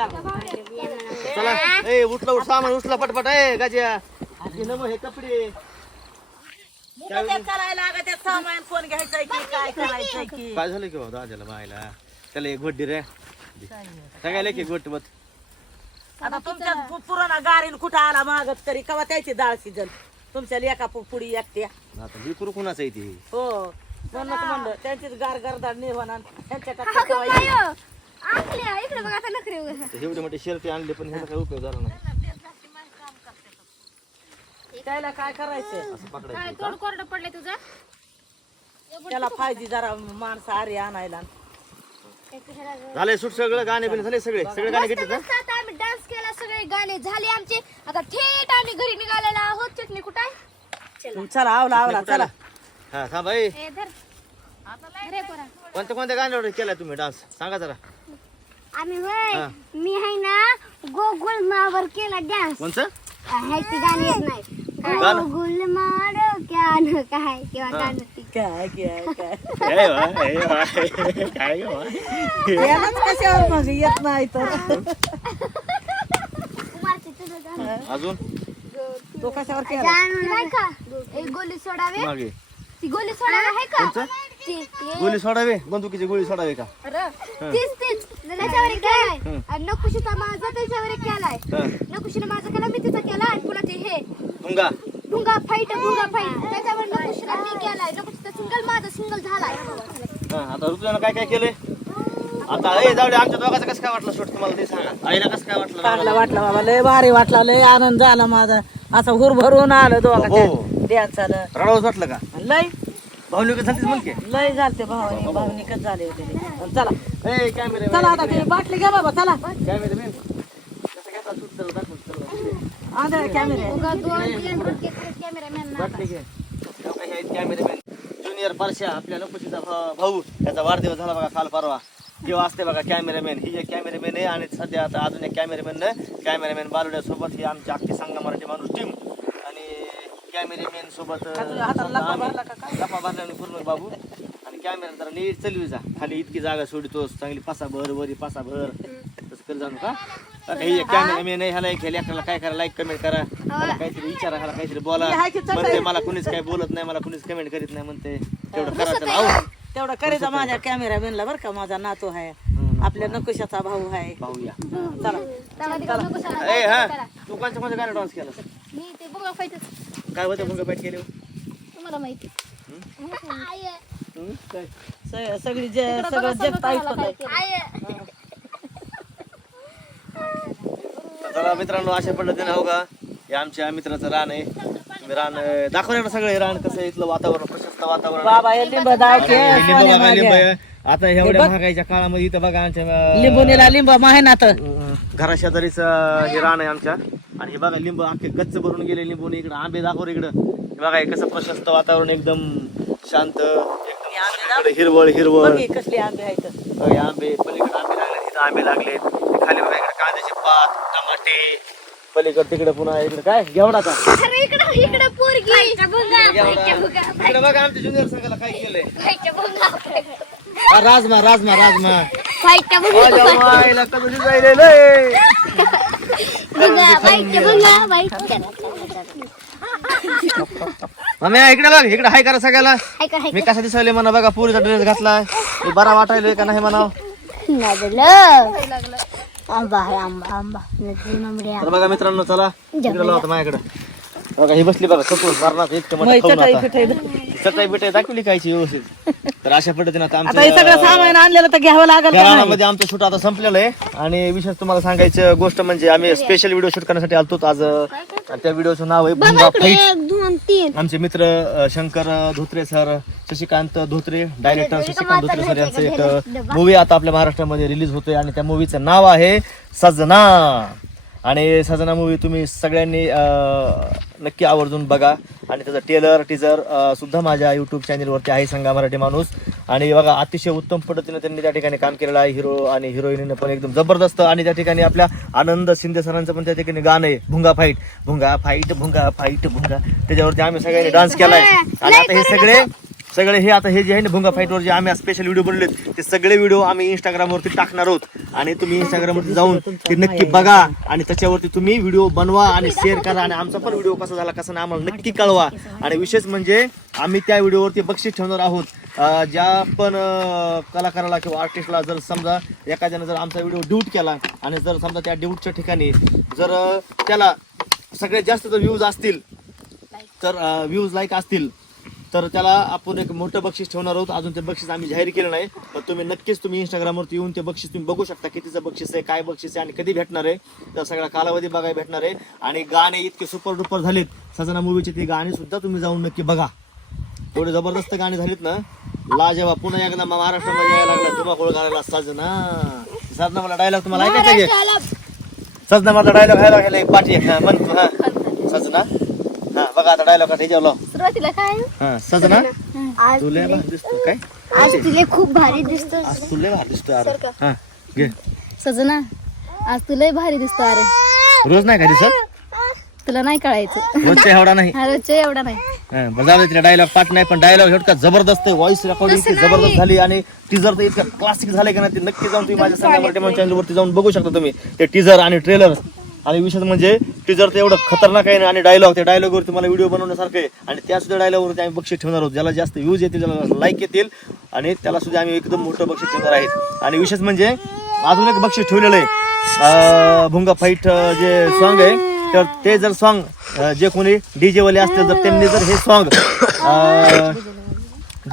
चला. ए उठला उठ सामान उचला पटपट. ए गाज्या. हे नमो हे कपडे. सामान कोण घ्यायचंय की काय करायचंय की? काय झालं की हो दादाला मायला त्याला एक गोट रे. सगळ्याला एक गोट बत आता तुमच्या पु- पुराणा गारीन कुठं आला मागत तरी कवा त्याची डाळ शिजल? तुमच्या लेका पु- पुडी एकट्या. आता ही कुरु कुणाचं आहे ती? हो. म्हणलं त्यांचीच गार गर्दार निर्माण त्यांच्या इकडे बघा आता नखरे वगैरे. एवढे मोठे शर्ट आणले पण ह्याचा काय उपयोग झाला नाही. त्याला काय करायचंय? असं पकडायचं काय तोड कोरडं पडलंय तुझं? त्याला पाहिजे जरा माणसं आरी आणायला. झाले सुट सगळं गाणे बिणे झाले सगळे. सगळे गाणे घेतले मस्त. आता आम्ही डान्स केला सगळे गाणे झाले आमचे. आता थेट आम्ही घरी निघालेला आहोत. चटणी कुठं आहे? चला आवला आवला चला. हा थांब बाई ए, धर. पोरा. कोणत्या कोणत्या गाण्यावर केला तुम्ही डान्स? सांगा जरा. आम्ही होय हा. मी आहे ना गोकुळ मावर केला डान्स. कोणचं? ह्याची गाणी येत नाही. गाणं? गोकुळ मारो क्यान काय? किंवा गाणं ती काय काय काय? काय वा, काय वा, काय वा. यालाच कशावर मग? येत नाही तर कुमारची तुझं गाणं. अजून? तो कशावर केला गाणं नाही का एक गोली सोडावे? मागे. ती गोली सोडावे आहे का? कोणचं? गोळी सोडावे? बंदुकीची गोळी सोडावे का? अरे, तीच तीच. त्याच्यावर एक केलाय. आणि नकुशीचा माझा त्याच्यावर केलाय. हा. नकुशीने माझा केला मी तिचा केला आणि पुन्हा ते हे? भुंगा भुंगा फाईट भुंगा फाईट. त्याच्यावर नकुशीला मी केलाय. नकुशीचा सिंगल माझा सिंगल झालाय. हा, आता ऋतुजानं काय काय केलंय? आता ए जाऊ दे आमच्या दोघांचं कसं काय वाटलं शूट तुम्हाला ते सांगा. आईला कसं काय वाटलं? चांगला वाटला बाबा लय भारी वाटला लय आनंद झाला माझा. असं हुर भरून आलं हो. डॅन्स आलं रडावच वाटलं का? लय. कसं झालीच म्हणके लय झालते भावानी भावनिकच झाले होते ते. चला. ए कॅमेरे चला आता ते बाटली घ्या बाबा चला. कॅमेरे मॅन कसं घेता शूट चला. दाखव चला आंधळे कॅमेरे दोन कॅमेरामॅन की कॅमेरेमॅन ज्युनियर परशा आपल्या नकुशीचा भा- भाऊ. त्याचा वाढदिवस झाला बघा काल परवा. किंवा असते बघा कॅमेरामॅन ही एक कॅमेरामॅन आहे आणि सध्या आता अजून एक कॅमेरामॅन कॅमेरामॅन बालुड्यासोबत ही आमची अख्खी संघ मराठी माणूस टीम कॅमेरामॅन सोबत भरला पूर्ण बाबू. आणि कॅमेरा जरा नीट चलवी जा. खाली इतकी जागा सोडितोस चांगली पासा भर वरी पासा भर. तसं कर जाणू का? ही कॅमेरामॅन ह्याला एक ह्याला काय करा लाईक कमेंट करा. ह्याला काहीतरी विचारा ह्याला काहीतरी बोला? म्हणते मला कुणीच काय बोलत नाही मला कुणीच कमेंट करीत नाही म्हणते. तेवढं करा त्याला. तेवढा करायचा माझ्या कॅमेरा बिनला बरं का? माझा नातू आहे. आपल्या नकुशाचा भाऊ आहे. पाहूया नको ए हा. तू कोणत्या कोणत्या गाणं डान्स केला मी ते बघा फाईटच काय होतं मग बॅट केले? तुम्हाला माहिती. सगळी जे सगळं जग ऐकत चला मित्रांनो अशा पद्धतीने हो का? हे आमच्या मित्राचं रान आहे. तुम्ही रान अं, दाखवा ना सगळं हे रान कसं आहे, इथलं वातावरण प्रशस्त वातावरण आहे. बाबा हे लिंब दाव आणि हे लिंब बघा लिंब आहे. आता एवढ्या महागाईच्या काळामध्ये इथं बघा आमच्या अं, लिंबुनीला लिंब माहिनात अं, घराशेजारीच हे रान आहे आमच्या. आणि हे बघा लिंब अख्खे गच्च भरून गेले लिंबून इकडं आंबे दाखव रे इकडं. हे बघा हे कसं प्रशस्त वातावरण एकदम शांत. एकदम इकडे हिरवळ हिरवळ. बघी कसली आंबे आहेत. आंबे पलीकडे आंबे लागले तिथं आंबे लागले. खाली बघा इकडे कांद्याचे पात टमाटे. पलीकडे तिकडे पुन्हा इकडे काय? घेवडाचा अरे इकडं इकडं पोरगी. फाईटच्या भुंगा फाईटच्या भुंगा. इकडे बघा आमच्या ज्युनियर संघाला काय केलंय. राजमा राजमा राजमा. कसं आहे. भुंगा फाईटच्या भुंगा फाईटच्या मम्मी इकडे बघ इकडे हाय करा सगळ्याला. मी कसा दिसायले म्हणा बघा पुरीचा ड्रेस घातलाय बरा वाटायलोय का नाही तर बघा मित्रांनो चला. इकडे लावतो माझ्याकडे. बघा ही बसली बघा सपून मारणार इतकं मोठं चटाई चटाई बिटाई दाखवली कायची व्यवस्थित. तर अशा पद्धतीने आता आता हे सगळं आमच्या सामान आणलेलं तर घ्यावं लागेल त्या का नाही? रानामध्ये आमचं शूट आता संपलेलं आहे. आणि विशेष तुम्हाला सांगायचं गोष्ट म्हणजे आम्ही स्पेशल व्हिडिओ शूट करण्यासाठी आलतो आज आणि त्या व्हिडिओचं नाव आहे भुंगा फाईट एक दोन तीन. आमचे मित्र अ, शंकर अ, Dhotre sir Shashikant Dhotre director Shashikant Dhotre sir यांचं एक मूवी आता आपल्या महाराष्ट्रामध्ये रिलीज होतोय. आणि त्या मूवीचं नाव आहे सजना. आणि सजना मूवी तुम्ही सगळ्यांनी नक्की आवर्जून बघा. आणि त्याचं टेलर टीजर सुद्धा माझ्या यूट्यूब चॅनलवरती आहे सांगा मराठी माणूस. आणि बघा अतिशय उत्तम पद्धतीने त्यांनी त्या ठिकाणी काम केलेलं आहे. हिरो आणि हिरोईननं पण एकदम जबरदस्त. आणि त्या ठिकाणी आपल्या आनंद शिंदे सरांचं पण त्या ठिकाणी गाणं आहे भुंगा फाईट भुंगा फाईट भुंगा फाईट भुंगा. त्याच्यावरती आम्ही सगळ्यांनी डान्स केलाय. आणि आता हे सगळे सगळे हे आता हे जे आहे ना भुंगा फाईटवर जे आम्ही स्पेशल व्हिडिओ बनवलेत ते सगळे व्हिडिओ आम्ही इंस्टाग्रामवरती टाकणार आहोत. आणि तुम्ही इंस्टाग्रामवरती जाऊन ते नक्की बघा आणि त्याच्यावरती तुम्ही व्हिडिओ बनवा आणि शेअर करा. आणि आमचा पण व्हिडिओ कसा झाला कसा नाही आम्हाला नक्की कळवा. आणि विशेष म्हणजे आम्ही त्या व्हिडिओवरती बक्षीस ठेवणार आहोत. ज्या पण कलाकाराला किंवा आर्टिस्टला जर समजा एखाद्यानं जर आमचा व्हिडिओ ड्यूट केला आणि जर समजा त्या ड्यूटच्या ठिकाणी जर त्याला सगळ्यात जास्त जर व्ह्यूज असतील तर व्ह्यूज लाईक असतील तर त्याला आपण एक मोठं बक्षीस ठेवणार आहोत. अजून ते बक्षीस आम्ही जाहीर केलं नाही. पण तुम्ही नक्कीच तुम्ही इंस्टाग्रामवरती येऊन ते बक्षीस तुम्ही बघू शकता कितीचं बक्षीस आहे काय बक्षीस आहे आणि कधी भेटणार आहे. तर सगळा कालावधी बघायला भेटणार आहे. आणि गाणे इतके सुपर डुपर झालेत. सजना मूवीचे ते गाणी सुद्धा तुम्ही जाऊन नक्की बघा. एवढे जबरदस्त गाणी झालीत ना. लाजेवा पुन्हा एकदा महाराष्ट्रामध्ये यायला लागला. तुम्हा गोळ घालायला सजना. सजना मला डायलॉग तुम्हाला ऐकायचा सजना माझा डायलॉग एक पाठी. आहे. हा, सजना. आता डायलॉग आता ह्याच्यावर लाव. सुरुवातीला काय? हा सजना आज तुला भारी दिसतो काय? आज तुले खूप भारी दिसतो आज तुला भारी दिसतो अरे. हा घे. सजना आज तुला भारी दिसतो अरे. रोज नाही का दिसत? तुला नाही कळायचं. रोजच्या एवढा नाही. हा रोजच्या एवढा नाही. बरं तिला डायलॉग पाठ नाही पण डायलॉग इतका जबरदस्त आहे. Voice recording. जबरदस्त झाली आणि टीजर तर इतकं क्लासिक झालंय का नाही ते नक्की जाऊन तुम्ही माझ्या चॅनलवरती जाऊन बघू शकता तुम्ही. ते टीजर आणि ट्रेलर आणि विशेष म्हणजे टीजर तर एवढं खतरनाक आहे ना आणि डायलॉग त्या डायलॉग वरती मला व्हिडिओ बनवण्यासारखं आहे. आणि त्या सुद्धा डायलॉग वरती आम्ही बक्षीस ठेवणार आहोत. ज्याला जास्त व्ह्यूज येतील ज्याला लाईक येतील आणि त्याला सुद्धा आम्ही एकदम मोठं बक्षीस ठेवणार आहेत आणि विशेष म्हणजे अजून एक बक्षीस ठेवलेलं आहे. भुंगा फाईट जे सॉन्ग आहे तर ते जर सॉन्ग जे कोणी डी जेवाले असतील तर त्यांनी जर हे सॉन्ग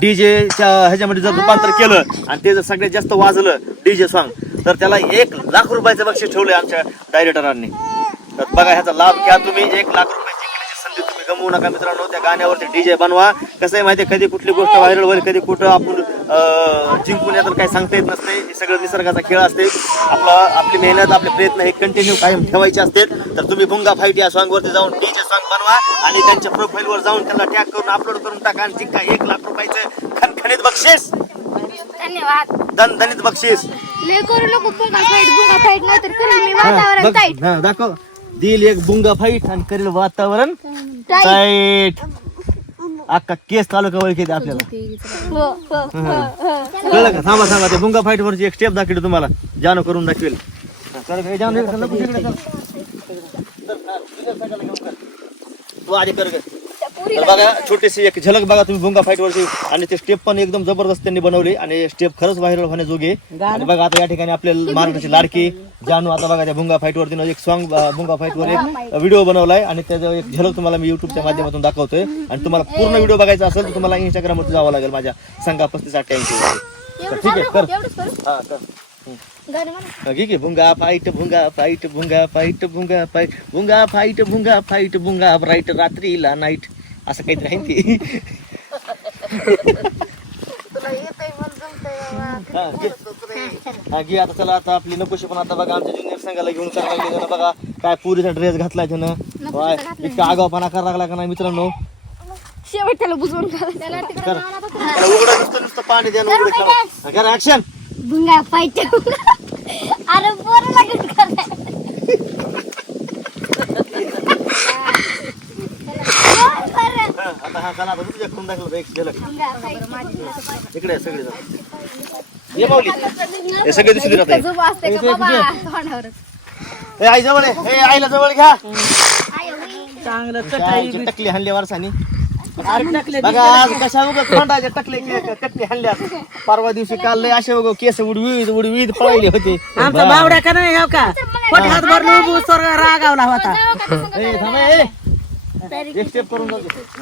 डीजेच्या ह्याच्यामध्ये जर रूपांतर केलं आणि ते जर सगळ्यात जास्त वाजलं डीजे सॉन्ग तर त्याला एक लाख रुपयाचं बक्षीस ठेवलंय आमच्या डायरेक्टरांनी तर बघा ह्याचा लाभ घ्या तुम्ही. एक लाख रुपये जिंकण्याची संधी तुम्ही गमवू नका मित्रांनो. त्या गाण्यावरती डीजे बनवा. कसं आहे माहिती कधी कुठली गोष्ट व्हायरल होईल कधी कुठं आपण जिंकून येतात काही सांगता येत नसते. हे सगळं निसर्गाचा खेळ असते. आपला आपली मेहनत आपले प्रयत्न हे कंटिन्यू कायम ठेवायचे असतात तर तुम्ही भुंगा फाईट या सॉन्ग वरती जाऊन डीजे सॉन्ग बनवा आणि त्यांच्या प्रोफाईल वर जाऊन त्यांना टॅग करून अपलोड करून टाका आणि जिंका. एक लाख रुपयाचं खणखणीत बक्षीस. धन्यवाद. दणित बक्षीस. लय करू नको बुंगा फाईट बुंगा फाईट नाही तर करेल मी वातावरण बघ, टाईट हा, दाखव. देईल एक बुंगा फाईट आणि करेल वातावरण टाईट टाईट अख्खा केस तालुका ओळखीत आपल्याला. हो हो हो. कळलं का? थांबा थांबा ते बुंगा फाईट वरची एक स्टेप दाखवली तुम्हाला. जानू करून दाखवेल. हा, कर कर. कर, हा, तुझ्या सगळ्याला घेऊन कर. तू आधी कर गं. तर बघा छोटीशी एक झलक बघा तुम्ही भुंगा फाईट वरची आणि ते स्टेप पण एकदम जबरदस्त त्यांनी बनवली. आणि स्टेप खरंच व्हायरल होण्याजोगे. आणि बघा आता या ठिकाणी आपल्या महाराष्ट्राची लाडकी जानू आता बघा त्या भुंगा फाईट वरती एक सॉन्ग भुंगा फाईट वर एक व्हिडिओ बनवलाय. आणि त्याचा एक झलक तुम्हाला मी युट्यूबच्या माध्यमातून दाखवतोय. आणि तुम्हाला पूर्ण व्हिडिओ बघायचा असेल तर तुम्हाला इंस्टाग्राम वरती जावं लागेल माझ्या संघा पस्तीस अठ्ठ्याऐंशी ठीक आहे कर. एवढंच करू? हा कर. हम्म. गाणं म्हणा. घे की भुंगा फाईट भुंगा फाईट भुंगा फाईट भुंगा फाईट भुंगा फाईट भुंगा फाईट भुंगा ब्राईट रात्रीला नाईट असं काहीतरी आहे ती. हा, घे. हा, आता चला आता आपली नकोशी पण आता बघा आमच्या ज्युनियर संघाला घेऊन करायला लागले बघा काय पुरीचा ड्रेस घातलाय त्यानं वाय, इतका आगावपणा करायला लागला का नाही मित्रांनो? शेवट त्याला बुजवून. त्याला कर. उघडं नुसतं नुसतं पाणी द्या उघडं. करा ऍक्शन भुंगा अरे बरं लागेल करायला. बरं. आता हा आता तुझ्या दाखल एक. इकडे सगळे जण. ये माऊली. हे सगळे तोंडावरच. ए आई जवळ. ए आईला जवळ घ्या. चांगलं टकली हाणली वारसानी. बघा आज कशा टकले परवा दिवशी काल लय असे उग केस उडवीत उडवीत पळायले होते. आमचा बावड्या का नाही हो का? पोट हात स्वर्ग रागावला होता. एक स्टेप करून दे.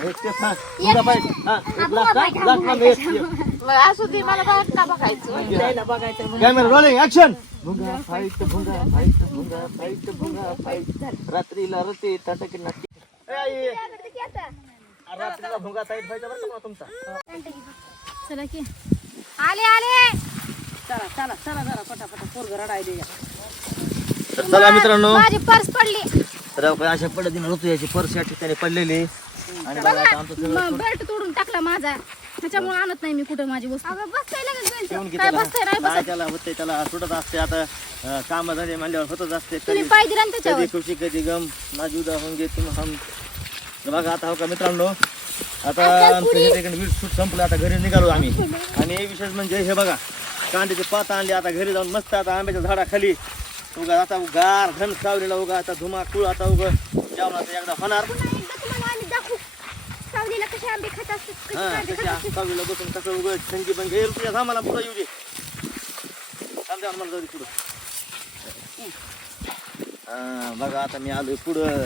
एक स्टेप हा. तुझा पाय. हा एक लास्ट हा, लास्टमध्ये एक. असू दे मला बाहेर का बघायचं. कॅमेरा रोलिंग ऍक्शन भुंगा फाईट भुंगा फाईट भुंगा फाईट भुंगा फाईट रात्रीला रते तटक नाट्य ए, आई, रात्रीला भुंगा फाईट व्हायचा बरं का तुमचा? चला की. आले आले. चला चला चला जरा पटापटा. पोरग रडायला तर चला मित्रांनो. माझी पर्स पडली. तर काय अशा पद्धतीने ऋतू याची पर्स या ठिकाणी पडलेली. आणि बघा आता आमचं सगळं बेल्ट तोडून टाकला माझा. त्याच्यामुळे आणत नाही मी कुठे माझी वस्तू. बसताय ठेवून की काय त्याला. बसताय नाही काय बसत त्याला होते त्याला सुटत असते आता अं, काम झाले म्हणल्यावर होतच असते तुम्ही कधी पाय दिला ना त्याच्यावर. कधी खुशी कधी गम. नाजुदा होंगे तुम हम तर बघा आता हो का मित्रांनो आता आमचं हे ठिकाणी वीट सूट संपलं आता घरी निघालो आम्ही. आणि विशेष म्हणजे हे बघा कांद्याची पात आणली आता घरी जाऊन मस्त आता आंब्याच्या झाडाखाली उगा आता गार घन सावलीला उगा आता धुमाकूळ आता उगा. जेवणाचा एकदा होणार. हा असतात? सावलीला बसून कसं उगं संगी पण घेईल तुझ्या सामाला पुढं येऊ दे. थांब मला जाऊ दे पुढं. हा, बघा आता मी आलोय पुढं.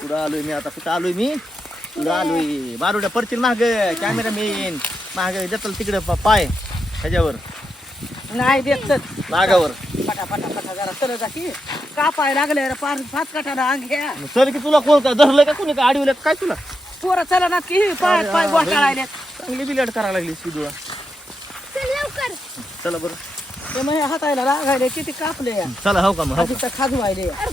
पुढं आलोय मी आता कुठं आलोय मी? पुढं आलोय. बारुड्या पडतील माग. कॅमेरा मेन माग देताल तिकडे पा- पाय. ह्याच्यावर. नाही देत चल. मागावर. पटा पटा पटा जरा सरळ जा की. कापाय लागले रे पाच पाच काठाला अंग घ्या मग चल की तुला कोण का धरलं का कोणी का अडवलं काय तुला? पोरं चला ना की पाय पाय गोष्ट चांगली बिलेट करायला लागली सिधुळा चल लवकर. चला बरं. ते मग हातायला लागायले किती कापले चला हो का मग हो खाजवायले अरे